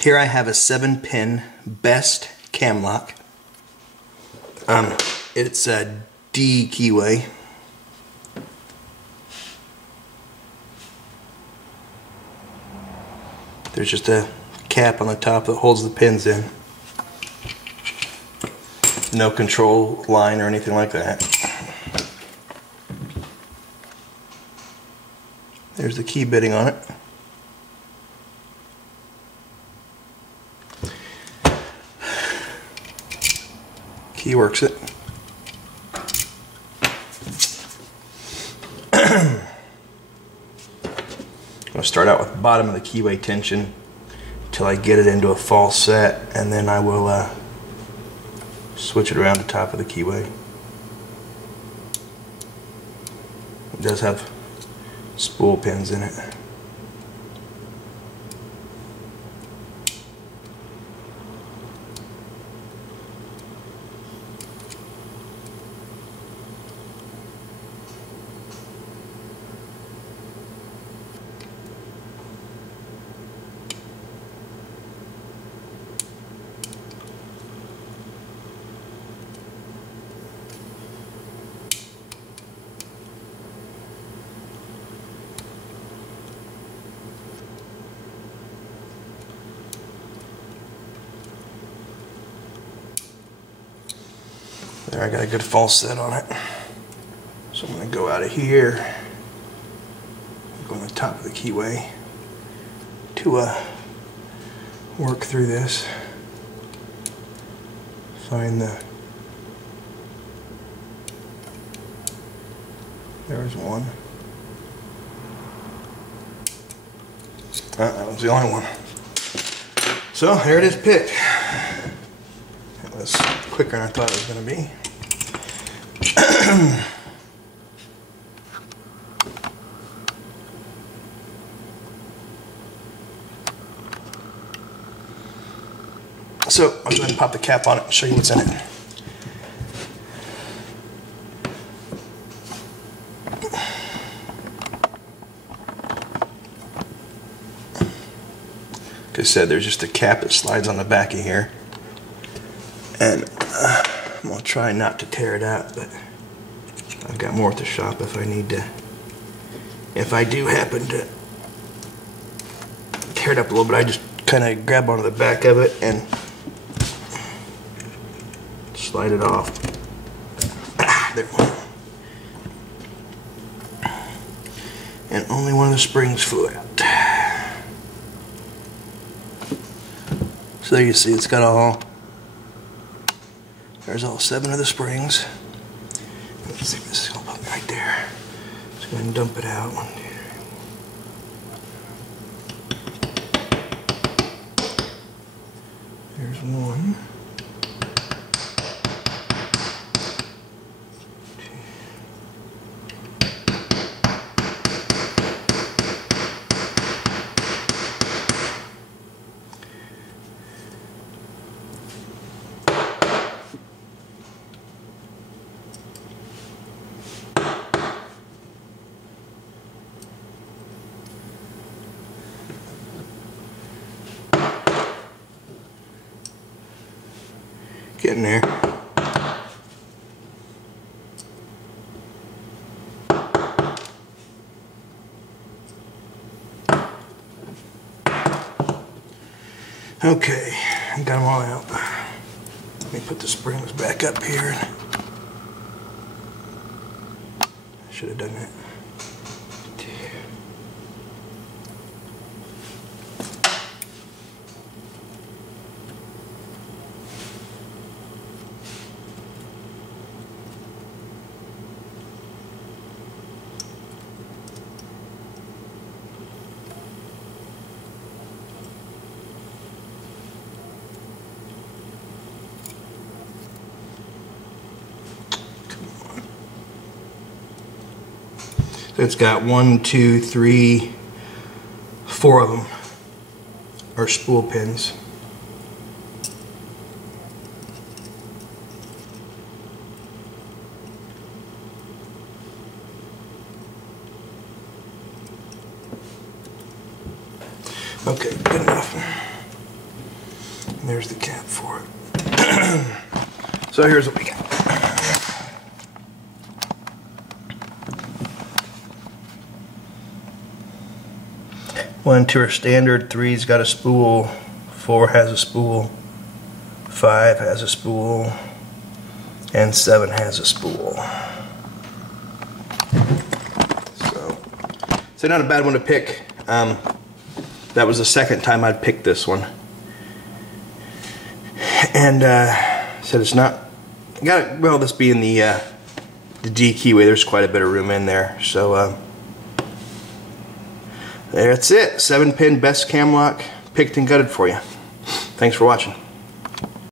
Here I have a 7-pin best cam lock. It's a D keyway. There's just a cap on the top that holds the pins in. No control line or anything like that. There's the key bitting on it. Key works it. I'm going to start out with the bottom of the keyway tension until I get it into a false set, and then I will switch it around the top of the keyway. It does have spool pins in it. There, I got a good false set on it. So I'm going to go out of here, go on the top of the keyway to work through this. Find there's one. That was the only one. So there it is picked. It was quicker than I thought it was going to be. So I'll go ahead and pop the cap on it and show you what's in it. Like I said, there's just a cap that slides on the back of here. And I'm going to try not to tear it out, but I've got more at the shop if I need to. If I do happen to tear it up a little bit, I just kind of grab onto the back of it and slide it off. There we go. And only one of the springs flew out. So there you see, it's got all. There's all 7 of the springs. Let's see if this is going to pop right there. Just go ahead and dump it out. There's one. Getting there. Okay, I got them all out. Let me put the springs back up here. I should have done that. It's got 1, 2, 3, 4 of them are spool pins. Okay, good enough. There's the cap for it. So here's what we got. One, two are standard. 3's got a spool. 4 has a spool. 5 has a spool. And 7 has a spool. So not a bad one to pick. That was the second time I'd picked this one. And said it's not, well, this being the D keyway, there's quite a bit of room in there. So that's it. 7-pin best cam lock picked and gutted for you. Thanks for watching.